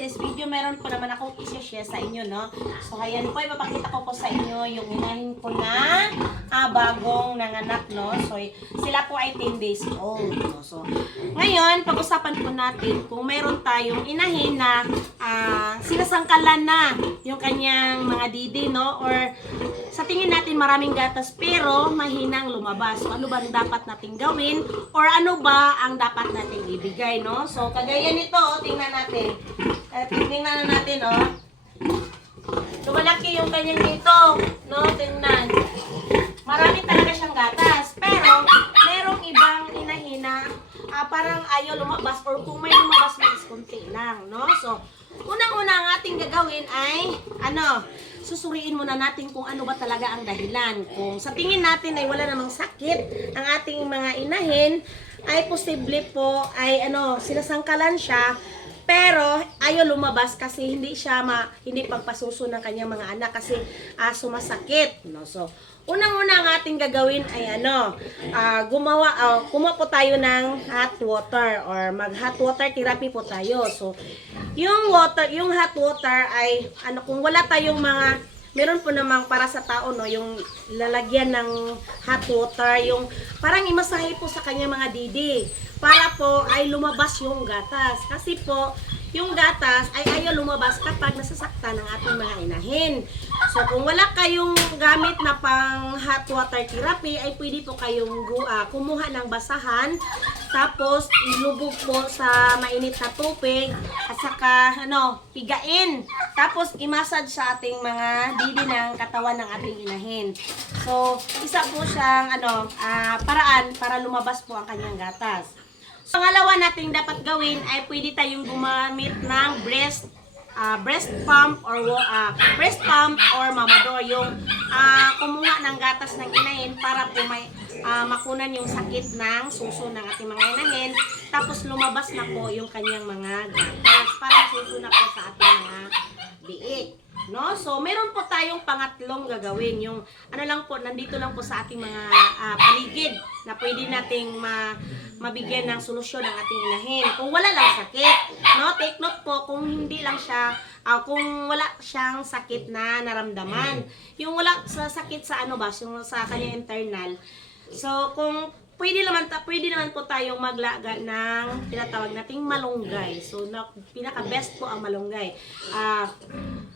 this video, meron po naman akong isi-share sa inyo, no? So, ayan po, ipapakita ko po sa inyo yung inahin ko na ah, bagong nanganak, no? So, sila po ay 10 days old, no? So, ngayon, pag-usapan po natin kung meron tayong inahin na ah, sinasangkalan na yung kanyang mga didi, no? Or sa tingin natin maraming gatas pero mahinang lumabas. So, ano ba dapat nating gawin? Or ano ba ang dapat nating ibigay, no? So, kagaya nito, tingnan natin. Uh, na natin, oh. Lumalaki yung kanyang dito, no? Tingnan. Marami talaga siyang gatas. Pero, merong ibang inahina, ah, parang ayaw lumabas or kung may lumabas, may konti lang, no? So, unang-una ang ating gagawin ay, ano, susuriin muna natin kung ano ba talaga ang dahilan. Kung sa tingin natin ay wala namang sakit ang ating mga inahin, ay posible po ay ano, sinasangkalan siya pero ayaw lumabas kasi hindi siya ma, hindi pagpasuso ng kanyang mga anak kasi ah, sumasakit, no. So, unang-una ang ating gagawin ay ano, ah, gumawa ah, kumuha tayo ng hot water or mag hot water therapy po tayo. So, yung water, yung hot water ay ano kung wala tayong mga meron po namang para sa tao no yung lalagyan ng hot water yung parang imasahe po sa kanya mga didi para po ay lumabas yung gatas kasi po yung gatas ay ayaw lumabas kapag nasasaktan ng ating mga inahin. So kung wala kayong gamit na pang hot water therapy ay pwede po kayong ah, kumuha ng basahan tapos ilubog po sa mainit na tubig at saka ano, pigain. Tapos i-massage sa ating mga didi ng katawan ng ating inahin. So, isa po siyang ano, ah, paraan para lumabas po ang kanyang gatas. So, pangalawa nating dapat gawin ay pwede tayong gumamit ng breast ah, breast pump or ah, breast pump or mamador yung ah, kumuha ng gatas ng inahin para po may ah, makunan yung sakit ng suso ng ating mga inahin tapos lumabas na po yung kanyang mga gatas para suso na po sa ating mga biik. No? So, meron po tayong pangatlong gagawin. Yung, ano lang po, nandito lang po sa ating mga ah, paligid na pwede nating ma, mabigyan ng solusyon ng ating inahin. Kung wala lang sakit, no? Take note po, kung hindi lang siya, ah, kung wala siyang sakit na naramdaman. Yung wala sa sakit sa ano ba, yung sa kanyang internal. So, kung pwede naman ta, pwede naman po tayong maglaga ng tinatawag nating malunggay. So, na, pinaka best po ang malunggay. Ah, ma-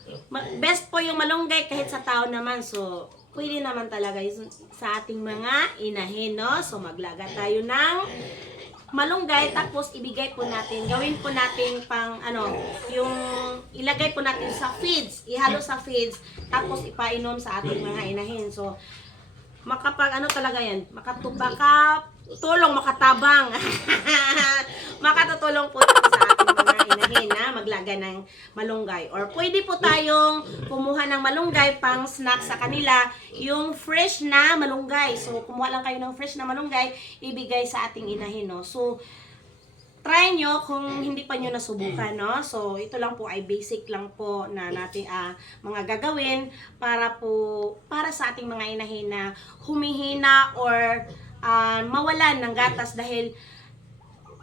best po yung malunggay kahit sa tao naman. So, pwede naman talaga yun sa ating mga inahin, no? So, maglaga tayo ng malunggay. Tapos ibigay po natin gawin po natin pang ano yung ilagay po natin sa feeds. Ihalo sa feeds. Tapos ipainom sa ating mga inahin. So makapag ano talaga yan? Makatubaka tulong makatabang. Makatutulong po sa ating mga inahin na maglaga ng malunggay. Or pwede po tayong kumuha ng malunggay pang snack sa kanila. Yung fresh na malunggay. So kumuha lang kayo ng fresh na malunggay ibigay sa ating inahin no? So try nyo kung hindi pa nyo nasubukan, no? So, ito lang po ay basic lang po na natin ah, mga gagawin para po, para sa ating mga inahin na humihina or ah, mawalan ng gatas dahil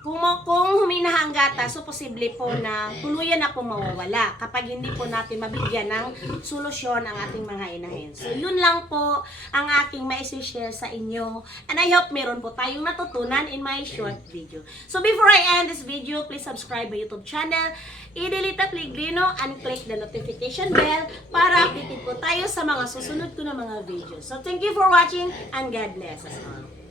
kung, kung humina ang gatas, so posible po na tuluyan na po mawawala kapag hindi po natin mabigyan ng solusyon ang ating mga inahin. So, yun lang po ang aking maisi-share sa inyo. And I hope meron po tayong natutunan in my short video. So, before I end this video, please subscribe my YouTube channel, i-delete at Ligrino, and click the notification bell para updated po tayo sa mga susunod ko na mga videos. So, thank you for watching and God bless us all.